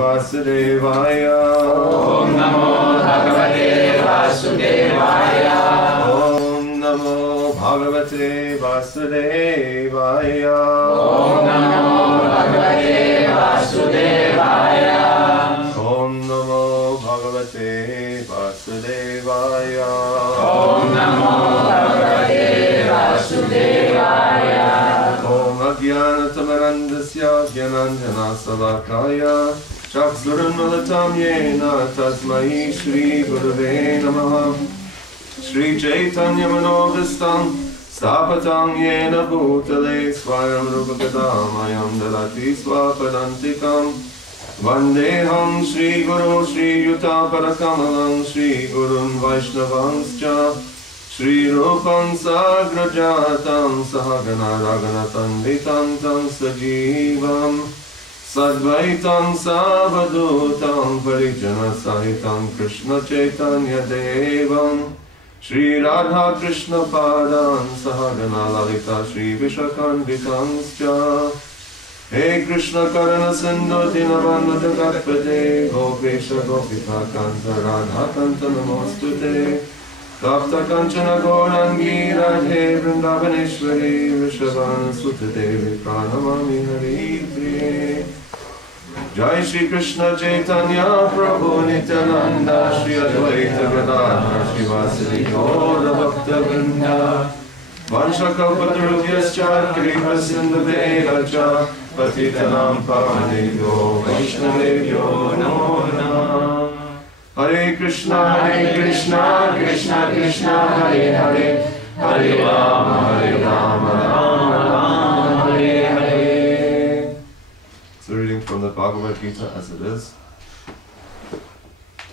Vasudevaya. Om Namo Bhagavate Vasudevaya. Om Namo Bhagavate Vasudevaya. Om Namo Bhagavate Vasudevaya. Om Namo Bhagavate Vasudevaya. Om Namo Bhagavate Vasudevaya. Om Ajnanatamarandasya Jnananjana Salakaya Chaksurunmalatam Yena Tasmai Shri Gurave Namaha. Shri Chaitanya Manovistam Stapatam Yena Bhutale Swayam Rupakadamayam Dalati Swapadantikam Vandeham Shri Guru Shri Yuta Parakamalam Shri Gurun Vaishnavanscha Shri Rupam Sagrajatam Sahagana Raganatam Vitantam Sajivam Sadvaitam Savadutam Parijana Sahitam Krishna Chaitanya Devam Shri Radha Krishna Padan Sahagana Lalita Shri Vishakanvitanscha He Krishna Karana Sindhu Dinavanda Jagatpate Gopesha Gopika Kanta Radha Kanta Namostute Tapta Kanchana Gaurangi Radhe Vrindavaneshwari Vrishabhana Sutta Devi Pranamami Hari Priye Jai Shri Krishna Chaitanya Prabhu Nityananda Shri Advaita Gadadhar Shri Vasili Gaura Bhakta Vrinda Vanshakapatarubhyascha Kripa Sindhubheva Cha Patitanam Pavanebhyo Vaishnavebhyo Namo Namah. Hare Krishna, Krishna Krishna, Hare Hare, Hare Rama, Rama Rama, Hare Hare. So reading from the Bhagavad Gita as it is.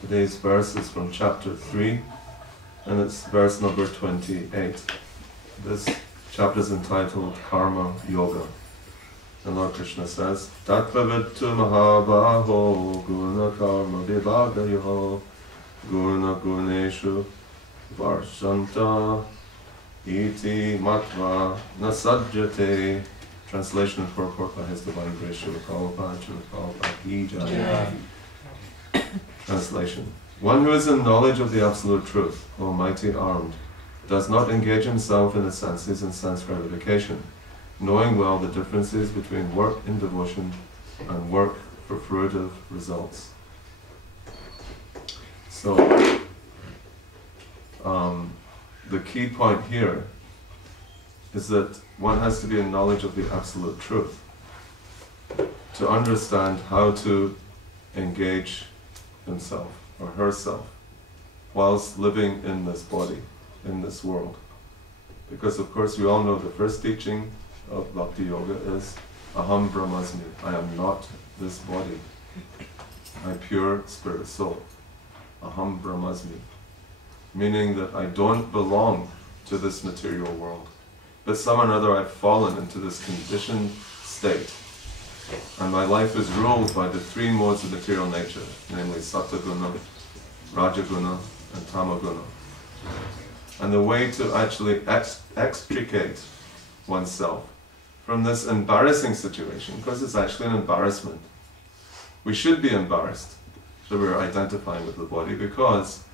Today's verse is from chapter 3, and it's verse number 28. This chapter is entitled Karma Yoga. And Lord Krishna says, Tattvavitu mahabaho guna karma vibhagayoho guna guneshu varshanta iti matva nasajjate. Translation and purport by His Divine Grace Srila Prabhupada, Srila Prabhupada Ki Jai. Translation. One who is in knowledge of the Absolute Truth, Almighty Armed, does not engage himself in the senses and sense gratification, knowing well the differences between work in devotion and work for fruitive results. So, the key point here is that one has to be in knowledge of the Absolute Truth to understand how to engage himself or herself whilst living in this body, in this world. Because of course we all know the first teaching of Bhakti Yoga is Aham Brahmasmi, I am not this body, my pure spirit soul. Aham Brahmasmi, meaning that I don't belong to this material world, but somehow or other I've fallen into this conditioned state, and my life is ruled by the three modes of material nature, namely Sattva-guna, Rajaguna and Tamaguna. And the way to actually extricate oneself from this embarrassing situation, because it's actually an embarrassment. We should be embarrassed that we're identifying with the body, because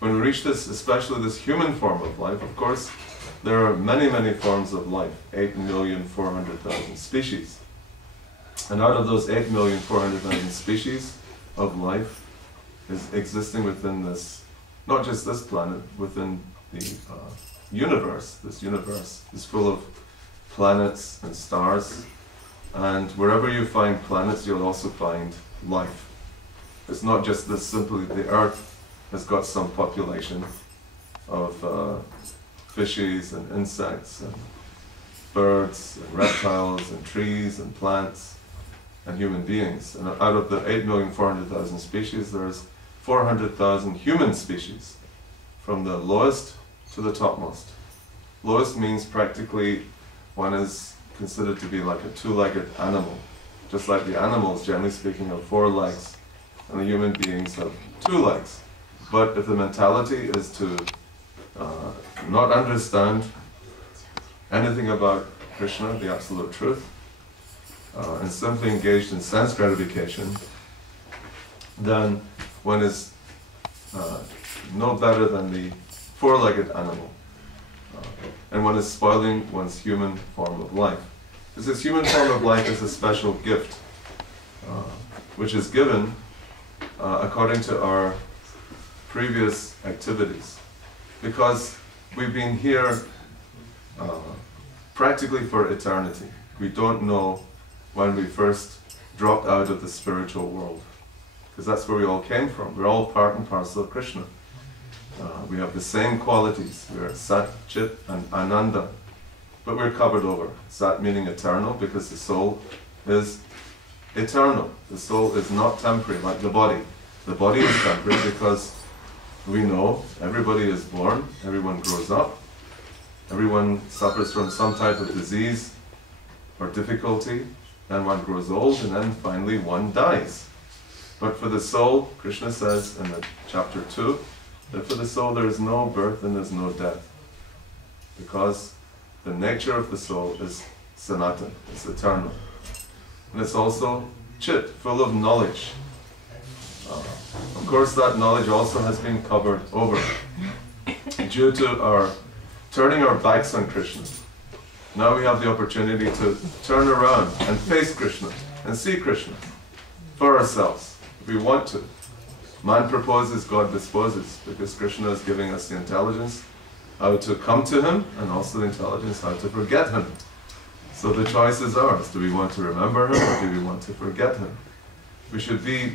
when we reach this, especially this human form of life, of course, there are many, many forms of life, 8,400,000 species. And out of those 8,400,000 species of life is existing within this, not just this planet, within the universe. This universe is full of planets and stars, and wherever you find planets, you'll also find life. It's not just this simply, the Earth has got some population of fishes and insects and birds and reptiles and trees and plants and human beings. And out of the 8,400,000 species, there's 400,000 human species, from the lowest to the topmost. Lowest means practically one is considered to be like a two-legged animal, just like the animals, generally speaking, have 4 legs, and the human beings have 2 legs. But if the mentality is to not understand anything about Krishna, the Absolute Truth, and simply engaged in sense gratification, then one is no better than the four-legged animal. And one is spoiling one's human form of life. Because this human form of life is a special gift, which is given according to our previous activities. Because we've been here practically for eternity. We don't know when we first dropped out of the spiritual world. Because that's where we all came from. We're all part and parcel of Krishna. We have the same qualities. We're Sat, Chit, and Ananda. But we're covered over. Sat meaning eternal, because the soul is eternal. The soul is not temporary like the body. The body is temporary because we know everybody is born, everyone grows up, everyone suffers from some type of disease or difficulty, and one grows old, and then finally one dies. But for the soul, Krishna says in the chapter 2, that for the soul there is no birth and there is no death. Because the nature of the soul is sanatan, it's eternal. And it's also chit, full of knowledge. Of course that knowledge also has been covered over due to our turning our backs on Krishna. Now we have the opportunity to turn around and face Krishna and see Krishna for ourselves, if we want to. Man proposes, God disposes, because Krishna is giving us the intelligence how to come to Him, and also the intelligence how to forget Him. So the choice is ours. Do we want to remember Him, or do we want to forget Him? We should be,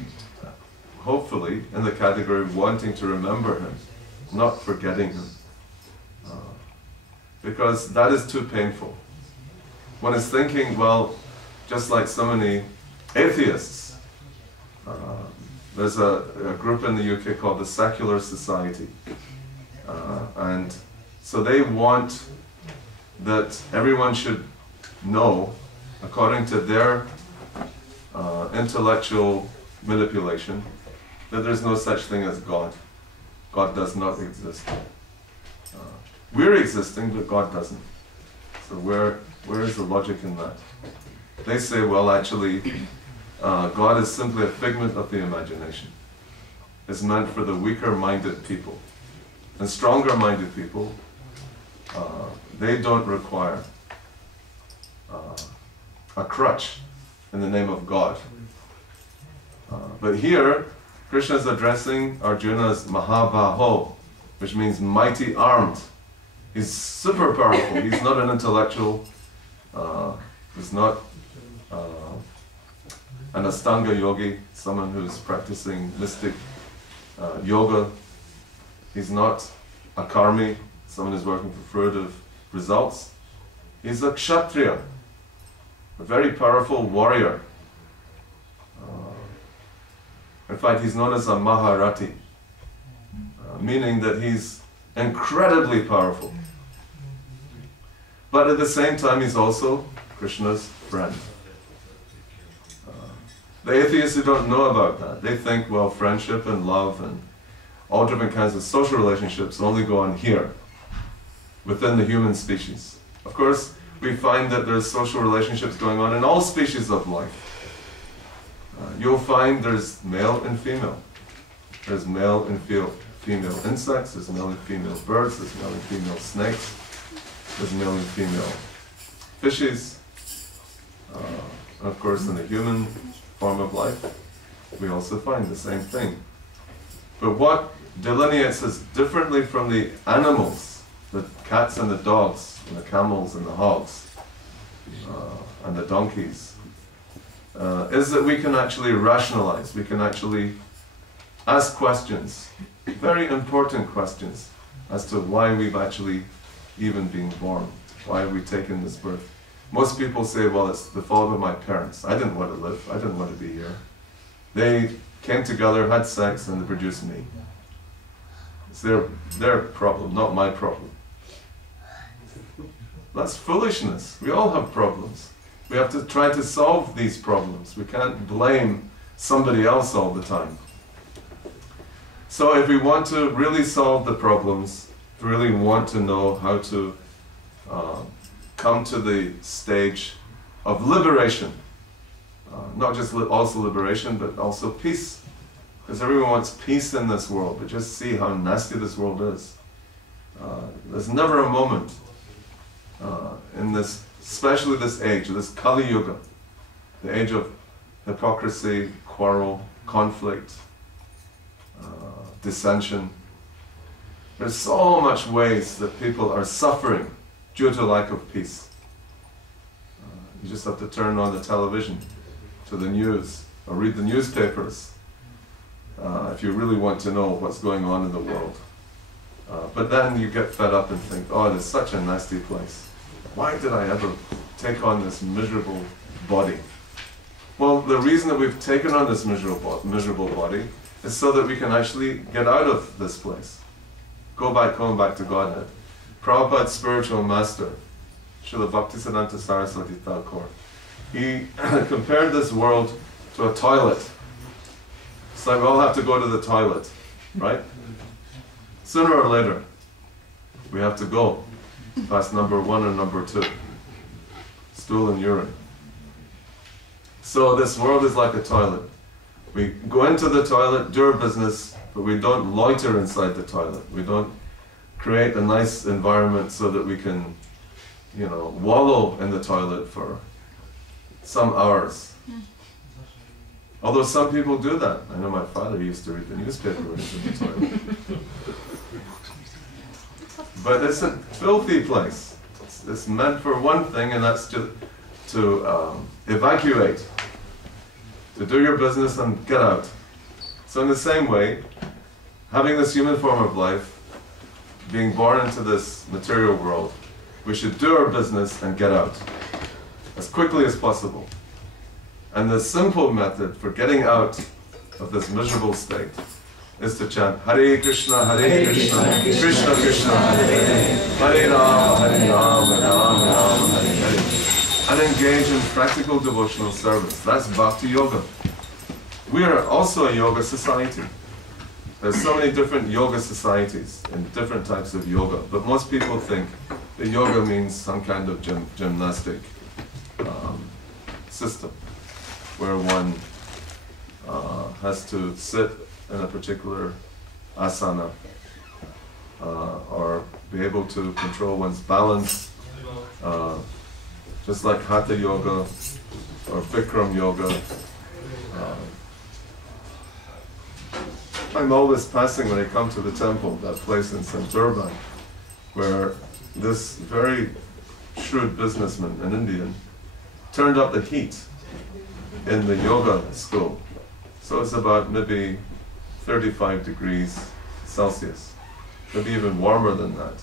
hopefully, in the category of wanting to remember Him, not forgetting Him. Because that is too painful. One is thinking, well, just like so many atheists, there's a group in the UK called the Secular Society. And so they want that everyone should know, according to their intellectual manipulation, that there's no such thing as God. God does not exist. We're existing, but God doesn't. So where is the logic in that? They say, well, actually, God is simply a figment of the imagination. It's meant for the weaker-minded people. And stronger-minded people, they don't require a crutch in the name of God. But here, Krishna is addressing Arjuna as Mahabaho, which means mighty armed. He's super powerful. He's not an intellectual. He's not an Astanga yogi, someone who's practicing mystic yoga. He's not a karmi, someone who's working for fruitive results. He's a kshatriya, a very powerful warrior. In fact, he's known as a Maharati, meaning that he's incredibly powerful. But at the same time, he's also Krishna's friend. The atheists who don't know about that, they think, well, friendship and love and all different kinds of social relationships only go on here, within the human species. Of course, we find that there's social relationships going on in all species of life. You'll find there's male and female. There's male and female insects, there's male and female birds, there's male and female snakes, there's male and female fishes. Of course, in the human form of life, we also find the same thing. But what delineates us differently from the animals, the cats and the dogs, and the camels and the hogs, and the donkeys, is that we can actually rationalize, we can actually ask questions, very important questions, as to why we've actually even been born, why have we taken this birth. Most people say, well, it's the fault of my parents. I didn't want to live, I didn't want to be here. They came together, had sex, and they produced me. It's their problem, not my problem. That's foolishness. We all have problems. We have to try to solve these problems. We can't blame somebody else all the time. So if we want to really solve the problems, really want to know how to come to the stage of liberation, Not just also liberation, but also peace. Because everyone wants peace in this world, but just see how nasty this world is. There's never a moment in this, especially this age, this Kali Yuga, the age of hypocrisy, quarrel, conflict, dissension. There's so much ways that people are suffering due to lack of peace. You just have to turn on the television, to the news, or read the newspapers, if you really want to know what's going on in the world. But then you get fed up and think, oh, it's such a nasty place. Why did I ever take on this miserable body? Well, the reason that we've taken on this miserable body is so that we can actually get out of this place. Go back home, back to Godhead. Prabhupada's spiritual master, Srila Bhaktisiddhanta Saraswati Thakur, he compared this world to a toilet. It's like we all have to go to the toilet, right? Sooner or later, we have to go past number 1 and number 2, stool and urine. So this world is like a toilet. We go into the toilet, do our business, but we don't loiter inside the toilet. We don't create a nice environment so that we can, wallow in the toilet for some hours. Although some people do that. I know my father used to read the newspaper when he was in the toilet. But it's a filthy place. It's meant for one thing, and that's to evacuate, to do your business and get out. So in the same way, having this human form of life, being born into this material world, we should do our business and get out as quickly as possible. And the simple method for getting out of this miserable state is to chant Hare Krishna, Hare Krishna, Krishna Krishna, Hare Hare, Hare Rama, Hare Rama, Rama Rama, Hare Hare. And engage in practical devotional service. That's Bhakti Yoga. We are also a yoga society. There's so many different yoga societies and different types of yoga, but most people think that yoga means some kind of gymnastic system where one has to sit in a particular asana or be able to control one's balance, just like Hatha Yoga or Bikram Yoga. I'm always passing when I come to the temple, that place in St. Durban, where this very shrewd businessman, an Indian, turned up the heat in the yoga school. So it's about maybe 35 degrees Celsius, maybe even warmer than that.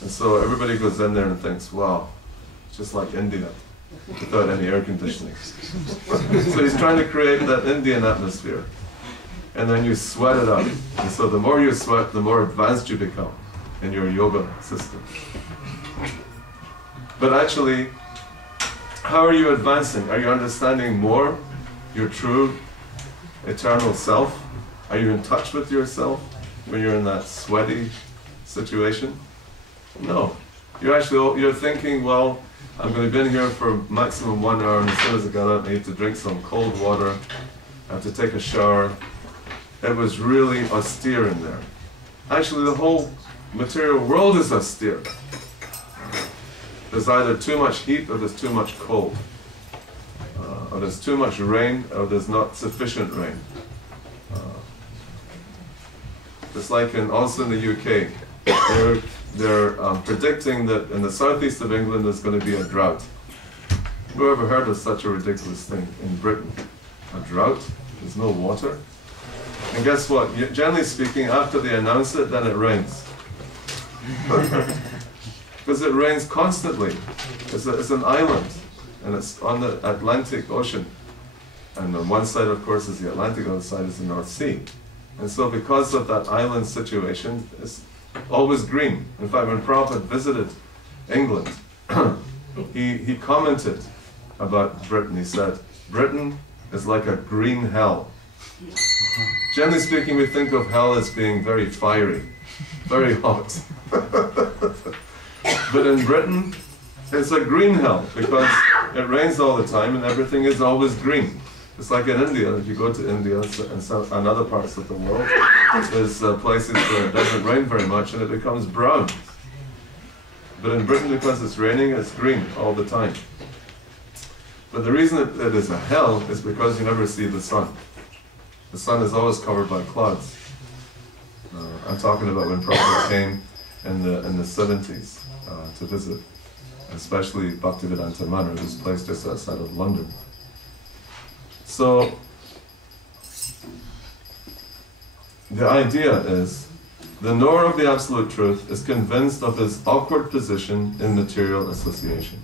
And so everybody goes in there and thinks, wow, it's just like India, without any air conditioning. So he's trying to create that Indian atmosphere. And then you sweat it out. And so the more you sweat, the more advanced you become in your yoga system. But actually, how are you advancing? Are you understanding more your true eternal self? Are you in touch with yourself when you're in that sweaty situation? No. You're thinking, well, I'm going to be in here for maximum 1 hour, and as soon as I get out, I need to drink some cold water, I have to take a shower. It was really austere in there. Actually, the whole material world is austere. There's either too much heat or there's too much cold. Or there's too much rain or there's not sufficient rain. Just like also in the UK, they're predicting that in the southeast of England there's going to be a drought. Who ever heard of such a ridiculous thing in Britain? A drought? There's no water? And guess what? Generally speaking, after they announce it, then it rains. Because it rains constantly. It's an island, and it's on the Atlantic Ocean. And on one side, of course, is the Atlantic, on the other side is the North Sea. And so because of that island situation, it's always green. In fact, when Prabhupada visited England, he commented about Britain. He said, Britain is like a green hell. Generally speaking, we think of hell as being very fiery, very hot. But in Britain, it's a green hell, because It rains all the time and everything is always green. It's like in India. If you go to India and other parts of the world, there's places where it doesn't rain very much and it becomes brown. But in Britain, because it's raining, it's green all the time. But the reason it is a hell is because you never see the sun. The sun is always covered by clouds. I'm talking about when Prabhu came in the 70s to visit, especially Bhaktivedanta Manor, who's placed just outside of London. So the idea is, the knower of the Absolute Truth is convinced of his awkward position in material association.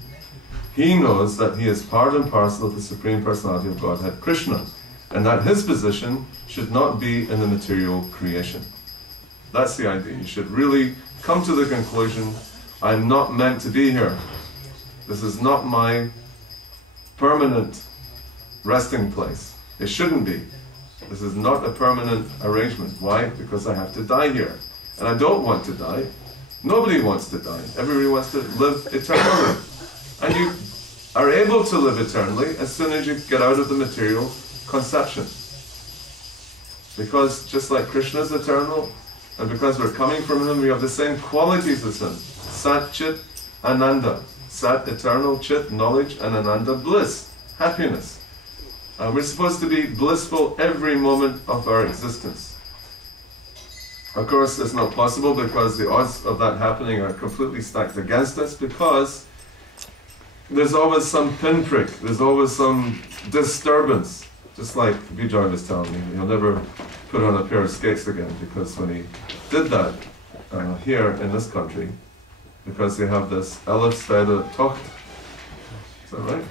He knows that he is part and parcel of the Supreme Personality of Godhead, Krishna, and that his position should not be in the material creation. That's the idea. You should really come to the conclusion, I'm not meant to be here. This is not my permanent resting place. It shouldn't be. This is not a permanent arrangement. Why? Because I have to die here. And I don't want to die. Nobody wants to die. Everybody wants to live eternally. And you are able to live eternally as soon as you get out of the material conception. Because just like Krishna is eternal, and because we're coming from him, we have the same qualities as him. Sat, Chit, Ananda. Sat, eternal, Chit, knowledge, and Ananda, bliss, happiness. We're supposed to be blissful every moment of our existence. Of course, it's not possible because the odds of that happening are completely stacked against us, because there's always some pinprick, there's always some disturbance. Just like Vijay was telling me, he'll never put on a pair of skates again, because when he did that here in this country, because they have this Elfstede Tocht. Is that right?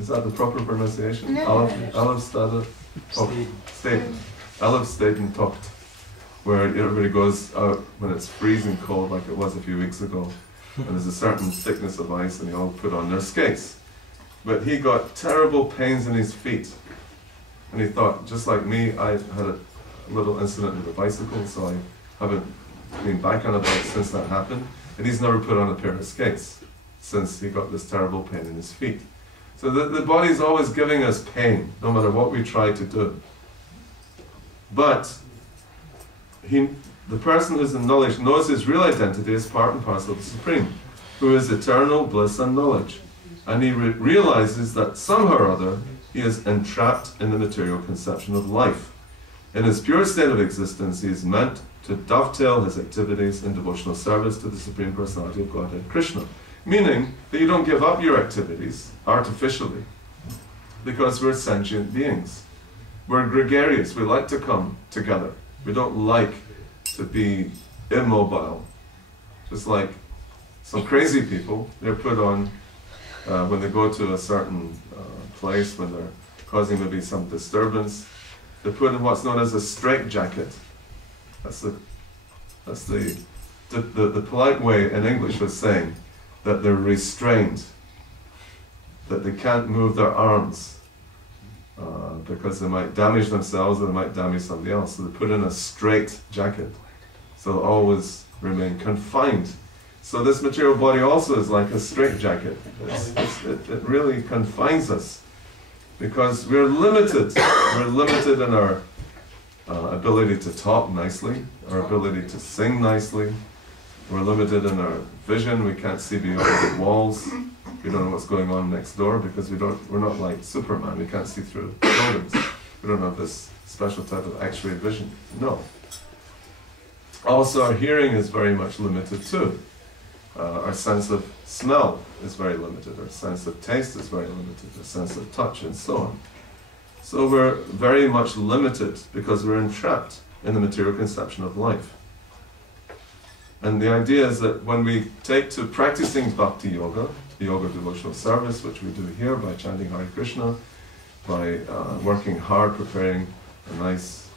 Is that the proper pronunciation? Elfstede Tocht. Elfstede Tocht. Where everybody goes out when it's freezing cold, like it was a few weeks ago, and there's a certain thickness of ice, and they all put on their skates. But he got terrible pains in his feet. And he thought, just like me, I had a little incident with a bicycle, so I haven't been back on a bike since that happened. And he's never put on a pair of skates since he got this terrible pain in his feet. So the body's always giving us pain, no matter what we try to do. But the person who's in knowledge knows his real identity as part and parcel of the Supreme, who is eternal bliss and knowledge. And he realizes that somehow or other he is entrapped in the material conception of life. In his pure state of existence, he is meant to dovetail his activities in devotional service to the Supreme Personality of Godhead, Krishna. Meaning that you don't give up your activities artificially, because we're sentient beings. We're gregarious. We like to come together. We don't like to be immobile. Just like some crazy people, they're put on, when they go to a certain place, when they're causing maybe some disturbance, they're put in what's known as a straitjacket. That's the polite way in English of saying that they're restrained, that they can't move their arms because they might damage themselves or they might damage somebody else. So they put in a straitjacket, so they'll always remain confined. So this material body also is like a straitjacket. It really confines us, because we're limited. We're limited in our ability to talk nicely, our ability to sing nicely. We're limited in our vision. We can't see beyond the walls. We don't know what's going on next door, because we're not like Superman. We can't see through buildings. We don't have this special type of X-ray vision. No. Also, our hearing is very much limited too. Our sense of smell is very limited. Our sense of taste is very limited. Our sense of touch, and so on. So we're very much limited because we're entrapped in the material conception of life. And the idea is that when we take to practicing bhakti yoga, the yoga of devotional service, which we do here by chanting Hare Krishna, by working hard preparing a nice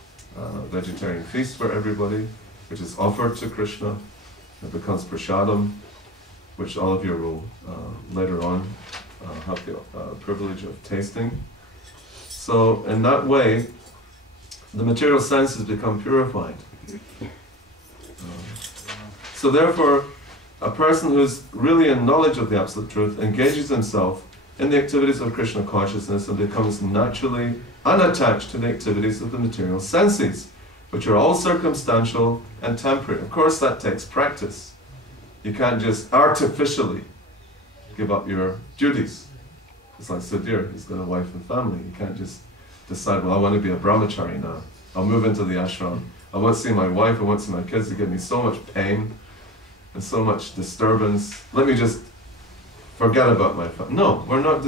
vegetarian feast for everybody, which is offered to Krishna, it becomes prasadam, which all of you will later on have the privilege of tasting. So in that way, the material senses become purified. So therefore, A person who's really in knowledge of the Absolute Truth engages himself in the activities of Krishna consciousness and becomes naturally unattached to the activities of the material senses, which are all circumstantial and temporary. Of course, that takes practice. You can't just artificially give up your duties. It's like Sudhir, he's got a wife and family. You can't just decide, well, I want to be a brahmachari now. I'll move into the ashram. I won't see my wife, I won't see my kids. They give me so much pain and so much disturbance. Let me just forget about my family. No, we're not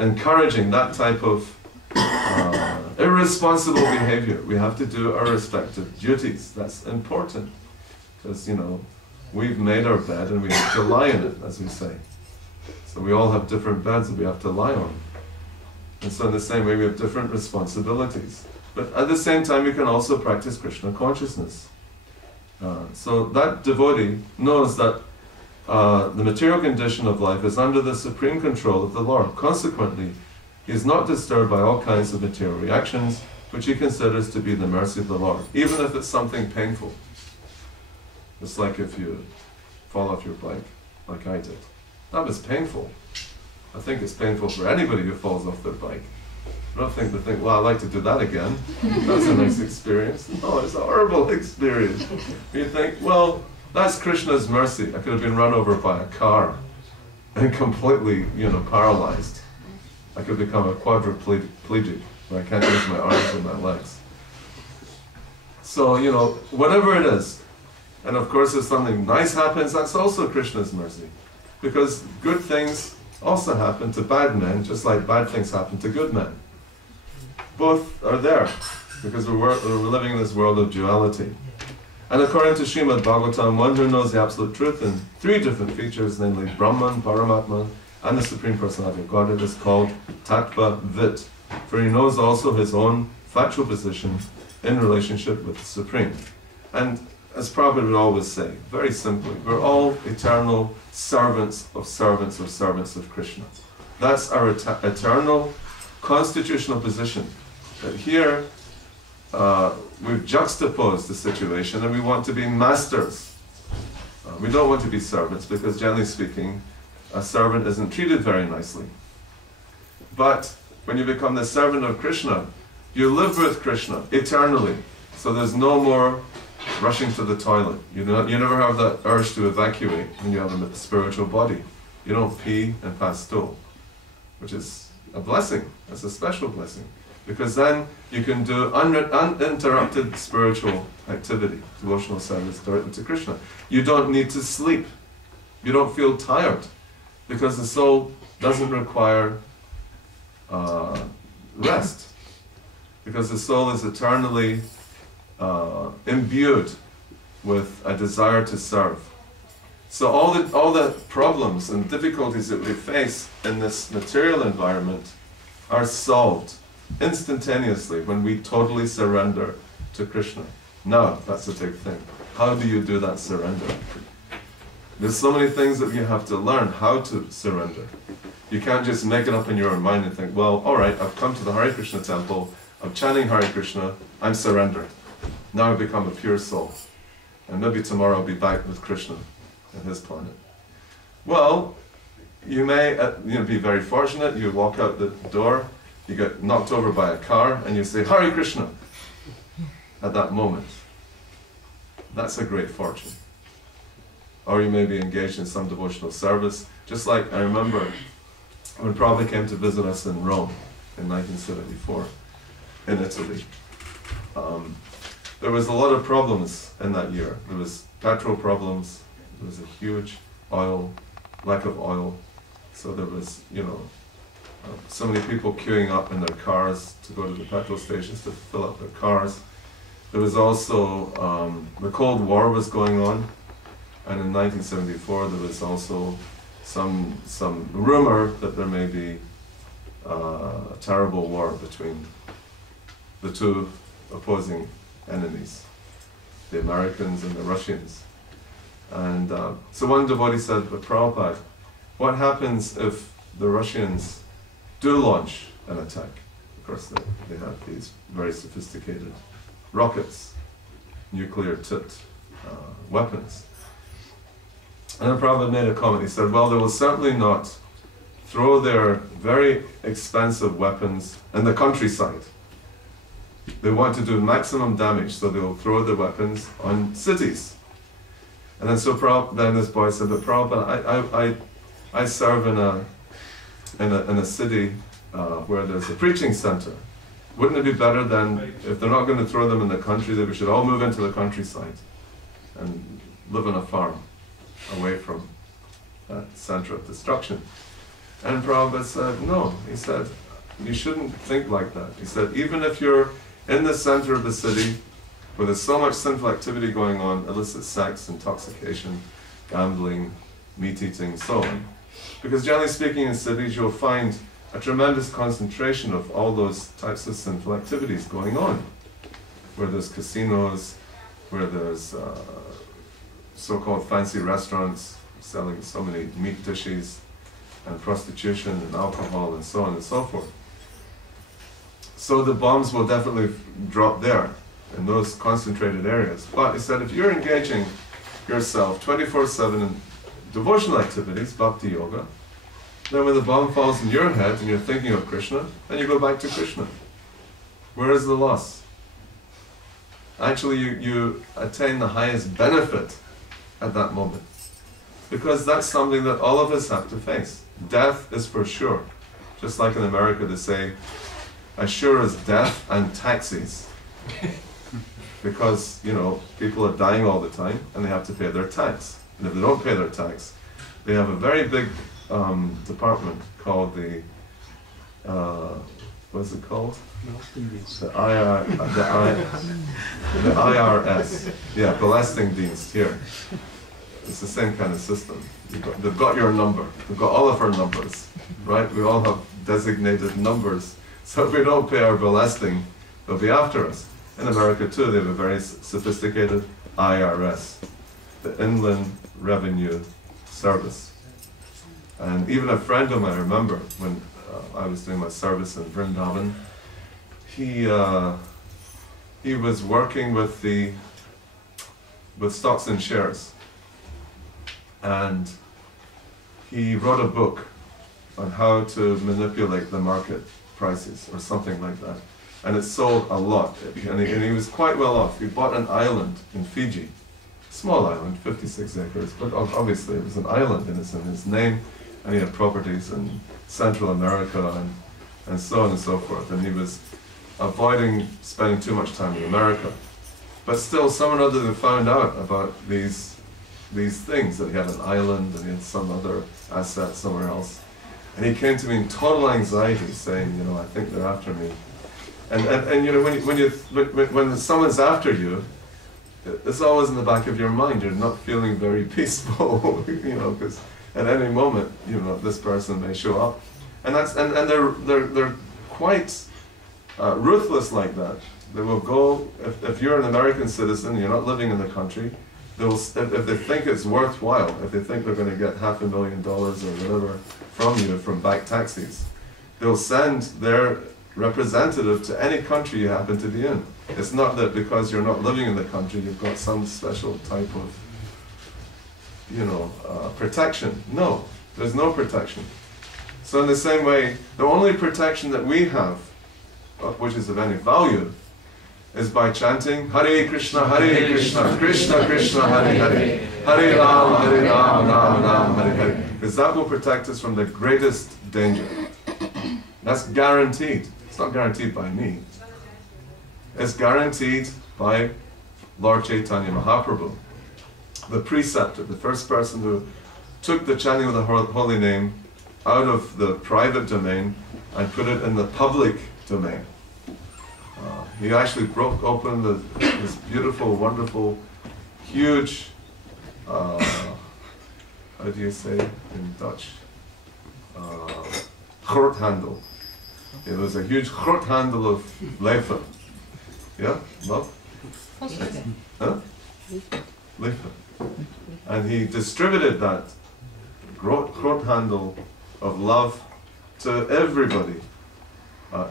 encouraging that type of irresponsible behavior. We have to do our respective duties. That's important. Because, we've made our bed and we have to lie in it, as we say. So we all have different beds that we have to lie on. And so in the same way we have different responsibilities. But at the same time we can also practice Krishna consciousness. So that devotee knows that the material condition of life is under the supreme control of the Lord. Consequently, he is not disturbed by all kinds of material reactions, which he considers to be the mercy of the Lord, even if it's something painful. It's like if you fall off your bike, like I did. That was painful. I think it's painful for anybody who falls off their bike. I don't think they think, well, I'd like to do that again. That's a nice experience. No, it's a horrible experience. You think, well, that's Krishna's mercy. I could have been run over by a car and completely, paralyzed. I could become a quadriplegic, where I can't use my arms and my legs. So, whatever it is, and of course if something nice happens, that's also Krishna's mercy. Because good things also happen to bad men, just like bad things happen to good men. Both are there, because we're living in this world of duality. And according to Srimad Bhagavatam, one who knows the Absolute Truth in 3 different features, namely Brahman, Paramatma, and the Supreme Personality of Godhead, is called Tattva Vit, for he knows also his own factual position in relationship with the Supreme. And as Prabhupada would always say, very simply, we're all eternal servants of servants of servants of Krishna. That's our eternal constitutional position. But here, we've juxtaposed the situation and we want to be masters. We don't want to be servants because, generally speaking, a servant isn't treated very nicely. But when you become the servant of Krishna, you live with Krishna eternally. So there's no more rushing to the toilet. You never have that urge to evacuate when you have a spiritual body. You don't pee and pass stool, which is a blessing. That's a special blessing. Because then you can do uninterrupted spiritual activity, devotional service directly to Krishna. You don't need to sleep. You don't feel tired. Because the soul doesn't require rest. Because the soul is eternally imbued with a desire to serve. So all the problems and difficulties that we face in this material environment are solved instantaneously when we totally surrender to Krishna. Now, that's a big thing. How do you do that surrender? There's so many things that you have to learn how to surrender. You can't just make it up in your own mind and think, well, alright, I've come to the Hare Krishna temple, I'm chanting Hare Krishna, I'm surrendered. Now I've become a pure soul. And maybe tomorrow I'll be back with Krishna and his planet. Well, you may be very fortunate, you walk out the door, you get knocked over by a car, and you say, Hare Krishna, at that moment. That's a great fortune. Or you may be engaged in some devotional service, just like I remember when Prabhu came to visit us in Rome in 1974, in Italy. There was a lot of problems in that year. There was petrol problems, there was a huge lack of oil, so there was, so many people queuing up in their cars to go to the petrol stations to fill up their cars. There was also, the Cold War was going on, and in 1974 there was also some rumor that there may be a terrible war between the two opposing enemies, the Americans and the Russians. And so one devotee said, but Prabhupada, what happens if the Russians do launch an attack? Of course, they have these very sophisticated rockets, nuclear-tipped weapons. And then Prabhupada made a comment. He said, well, they will certainly not throw their very expensive weapons in the countryside. They want to do maximum damage, so they will throw the weapons on cities. And then then this boy said, but Prabhupada, I serve in a city where there's a preaching center. Wouldn't it be better than, if they're not going to throw them in the country, that we should all move into the countryside and live on a farm away from that center of destruction? And Prabhupada said, no. He said, you shouldn't think like that. He said, even if you're in the center of the city where there's so much sinful activity going on, illicit sex, intoxication, gambling, meat eating, so on. Because generally speaking in cities you'll find a tremendous concentration of all those types of sinful activities going on. Where there's casinos, where there's so-called fancy restaurants selling so many meat dishes, and prostitution and alcohol and so on and so forth. So the bombs will definitely drop there, in those concentrated areas. But he said, if you're engaging yourself 24/7 in devotional activities, bhakti yoga, then when the bomb falls in your head and you're thinking of Krishna, then you go back to Krishna. Where is the loss? Actually, you attain the highest benefit at that moment. Because that's something that all of us have to face. Death is for sure. Just like in America they say, as sure as death and taxes. Because, you know, people are dying all the time and they have to pay their tax. And if they don't pay their tax, they have a very big department called the, what's it called? The IRS. Yeah, Belastingdienst here. It's the same kind of system. They've got your number. They've got all of our numbers, right? We all have designated numbers. So if we don't pay our belasting, they'll be after us. In America too, they have a very sophisticated IRS, the Inland Revenue Service. And even a friend of mine, I remember when I was doing my service in Vrindavan, he was working with stocks and shares. And he wrote a book on how to manipulate the market prices or something like that. And it sold a lot. And he was quite well off. He bought an island in Fiji. Small island, 56 acres, but obviously it was an island and it's in his name. And he had properties in Central America and so on and so forth. And he was avoiding spending too much time in America. But still, someone other than found out about these things, that he had an island and he had some other asset somewhere else. And he came to me in total anxiety saying, you know, I think they're after me. And you know, when someone's after you, it's always in the back of your mind. You're not feeling very peaceful, you know, because at any moment, you know, this person may show up. And they're quite ruthless like that. They will go, if you're an American citizen, you're not living in the country, if they think it's worthwhile, if they think they're going to get $500,000 or whatever from you from back taxis, they'll send their representative to any country you happen to be in. It's not that because you're not living in the country, you've got some special type of, you know, protection. No, there's no protection. So in the same way, the only protection that we have, which is of any value, is by chanting Hare Krishna, Krishna Krishna, Hare Hare, Hare Rama, Rama Rama, Hare Hare. Because that will protect us from the greatest danger. That's guaranteed. It's not guaranteed by me. It's guaranteed by Lord Chaitanya Mahaprabhu, the preceptor, the first person who took the chanting of the holy name out of the private domain and put it in the public domain. He actually broke open this beautiful, wonderful, huge, how do you say in Dutch? Groothandel. It was a huge groothandel of leven. Yeah? Love? Huh? Leven. And he distributed that groothandel of love to everybody,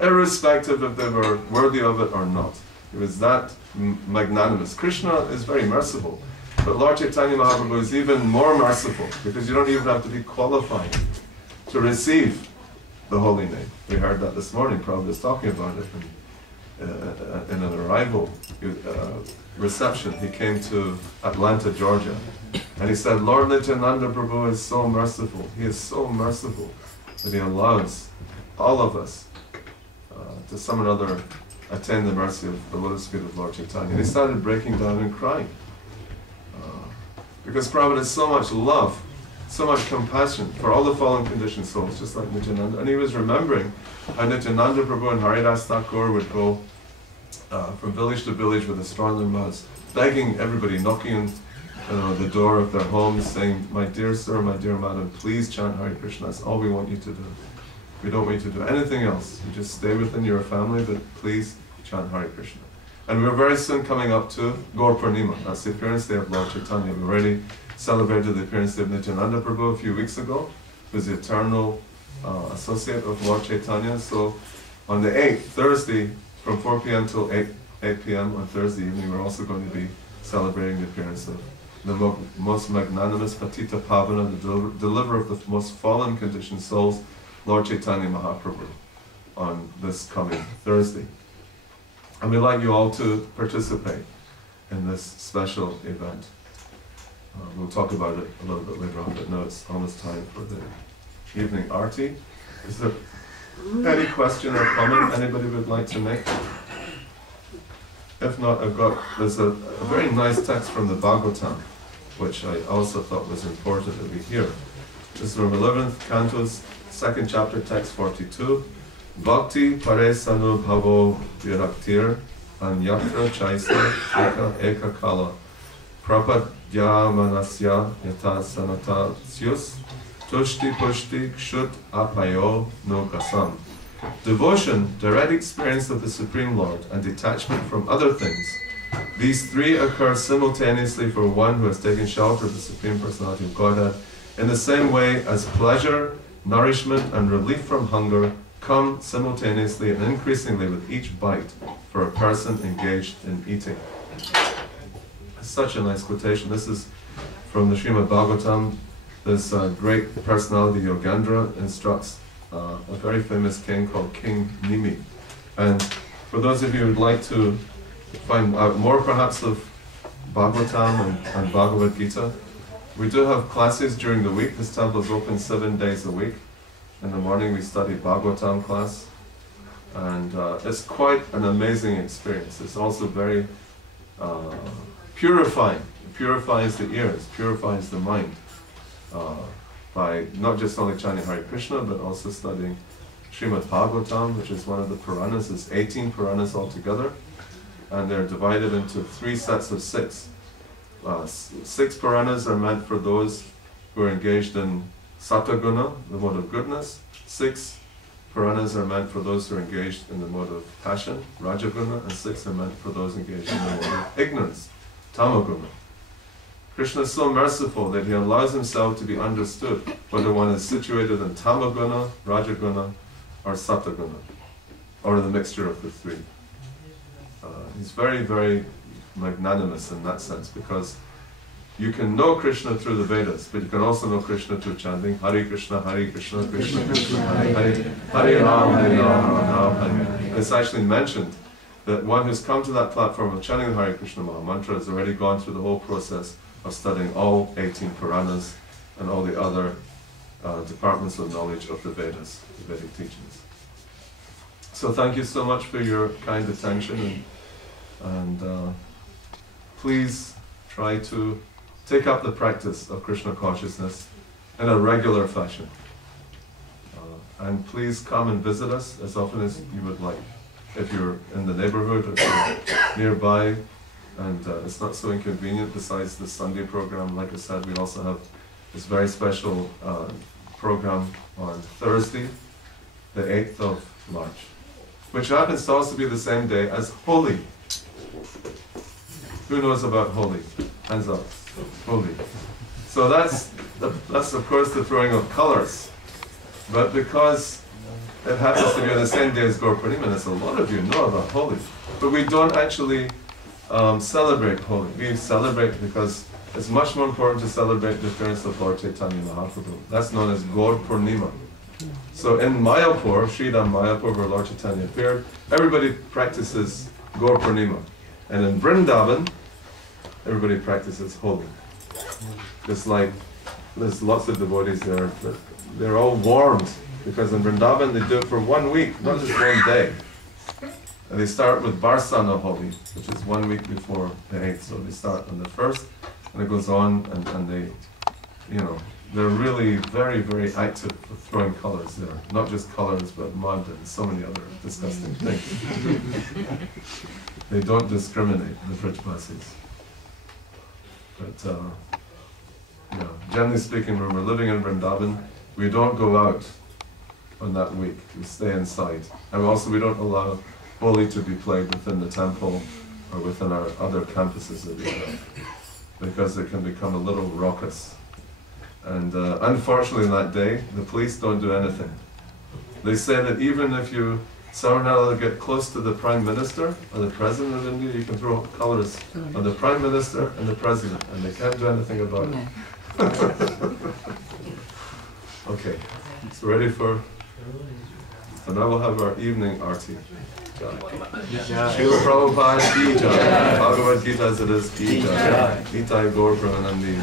irrespective if they were worthy of it or not. It was that magnanimous. Krishna is very merciful. But Lord Chaitanya Mahaprabhu is even more merciful, because you don't even have to be qualified to receive the holy name. We heard that this morning. Prabhu was talking about it in an arrival reception. He came to Atlanta, Georgia, and he said, Lord Nityananda Prabhu is so merciful. He is so merciful that he allows all of us to some or other attain the mercy of the lotus feet of Lord Chaitanya. And he started breaking down and crying. Because Prabhupada has so much love, so much compassion for all the fallen conditioned souls, just like Nityananda. And he was remembering how Nityananda Prabhu and Haridas Thakur would go from village to village with a straw in their mouths, begging everybody, knocking on the door of their homes, saying, my dear sir, my dear madam, please chant Hare Krishna. That's all we want you to do. We don't want you to do anything else. You just stay within your family, but please chant Hare Krishna. And we're very soon coming up to Gaur Purnima. That's the appearance day of Lord Chaitanya. We already celebrated the appearance day of Nityananda Prabhu a few weeks ago, who's the eternal associate of Lord Chaitanya. So on the 8th, Thursday, from 4 p.m. till 8 p.m. on Thursday evening, we're also going to be celebrating the appearance of the most magnanimous Patita Pavana, the deliverer of the most fallen conditioned souls, Lord Chaitanya Mahaprabhu, on this coming Thursday. And we'd like you all to participate in this special event. We'll talk about it a little bit later on, but now it's almost time for the evening arti. Is there any question or comment anybody would like to make? If not, there's a very nice text from the Bhagavatam, which I also thought was important that we hear. This is from 11th Canto's 2nd chapter, text 42. Bhakti pare sanu bhavo viraktir anyatra chaisa eka kala prapadya manasya yata sanata syus tushti pushti kshut apayo no kasam. Devotion, direct experience of the Supreme Lord, and detachment from other things. These three occur simultaneously for one who has taken shelter of the Supreme Personality of Godhead, in the same way as pleasure, nourishment, and relief from hunger come simultaneously and increasingly with each bite for a person engaged in eating. Such a nice quotation. This is from the Srimad Bhagavatam. This great personality, Yogendra, instructs a very famous king called King Nimi. And for those of you who would like to find out more perhaps of Bhagavatam and Bhagavad Gita, we do have classes during the week. This temple is open 7 days a week. In the morning we study Bhagavatam class, and it's quite an amazing experience. It's also very purifying. It purifies the ears, purifies the mind, by not just only chanting Hare Krishna, but also studying Srimad Bhagavatam, which is one of the Puranas. There's 18 Puranas altogether, and they're divided into 3 sets of 6. 6 Puranas are meant for those who are engaged in Sataguna, the mode of goodness. 6 Puranas are meant for those who are engaged in the mode of passion, Rajaguna, and 6 are meant for those engaged in the mode of ignorance, Tamaguna. Krishna is so merciful that he allows himself to be understood whether one is situated in Tamaguna, Rajaguna, or Sataguna, or the mixture of the 3. He's very, very magnanimous in that sense, because you can know Krishna through the Vedas, but you can also know Krishna through chanting Hare Krishna, Krishna Krishna, Hare Hare, Hare Ram, Hare Ram, Hare Hare. It's actually mentioned that one who's come to that platform of chanting the Hare Krishna Maha Mantra has already gone through the whole process of studying all 18 Puranas and all the other departments of knowledge of the Vedas, the Vedic teachings. So thank you so much for your kind attention, and please try to take up the practice of Krishna consciousness in a regular fashion. And please come and visit us as often as you would like. If you're in the neighborhood or if you're nearby and it's not so inconvenient, besides the Sunday program, like I said, we also have this very special program on Thursday, the 8th of March, which happens to also be the same day as Holi. Who knows about Holi? Hands up. Holi. So that's of course the throwing of colors. But because it happens to be on the same day as Gaur Purnima, as a lot of you know about Holi, but we don't actually celebrate Holi. We celebrate because it's much more important to celebrate the appearance of Lord Chaitanya Mahaprabhu. That's known as Gaur Purnima. So in Mayapur, Sridham Mayapur, where Lord Chaitanya appeared, everybody practices Gaur Purnima. And in Vrindavan, everybody practices Holi. It's like, there's lots of devotees there, but they're all warmed, because in Vrindavan they do it for 1 week, not just one day. And they start with Barsana Holi, which is 1 week before the 8th. So they start on the 1st, and it goes on, and they, you know, they're really very, very active with throwing colors there. Not just colors, but mud and so many other disgusting things. They don't discriminate, the Vrajvasis. But, yeah, generally speaking, when we're living in Vrindavan, we don't go out on that week. We stay inside. And also we don't allow Holi to be played within the temple or within our other campuses that we have, because it can become a little raucous. And unfortunately, that day, the police don't do anything. They say that even if you somehow get close to the Prime Minister or the President of India, you can throw colors on the Prime Minister and the President, and they can't do anything about it. Okay, so ready for... So now we'll have our evening arti. Srila Prabhupada ki jai. Bhagavad Gita as it is ki jai. Nitai Gaur Premanandi.